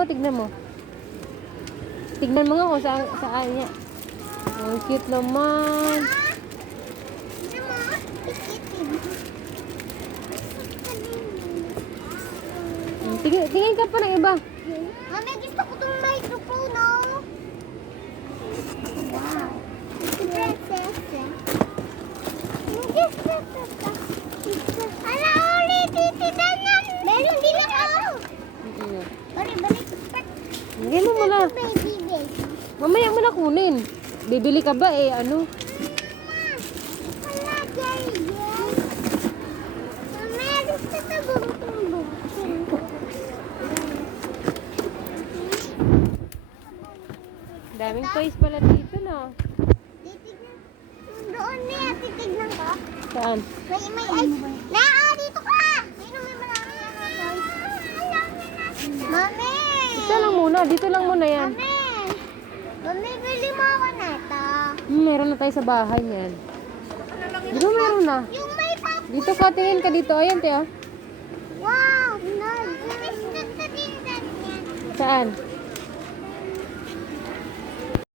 oh, tignan mo. Tignan mo nga kung saan niya. Ang cute naman. Tingin ka pa ng iba. Mami, gusto ko itong microphone, oh. Wow. Ala, ulit, titidan na. Meron din ako. Balik. Hindi mo muna. Baby. Mamaya mo na kunin. Bibili ka ba eh, ano? Wala, Jerry. Mami, gusto ito bubukong. Daming toys pala dito, no? Titignan. Doon niya, titignan ko. Saan? May ice. Dito ka! May marami yan. Mami! Dito lang muna. Dito lang muna yan. Mami, bili mo ako neta. Meron na tayo sa bahay niyan. Dito meron na. Yung may pop. Dito ka, tingin ka dito. Ayan, tiyo. Wow! Gusto ko din yan. Saan?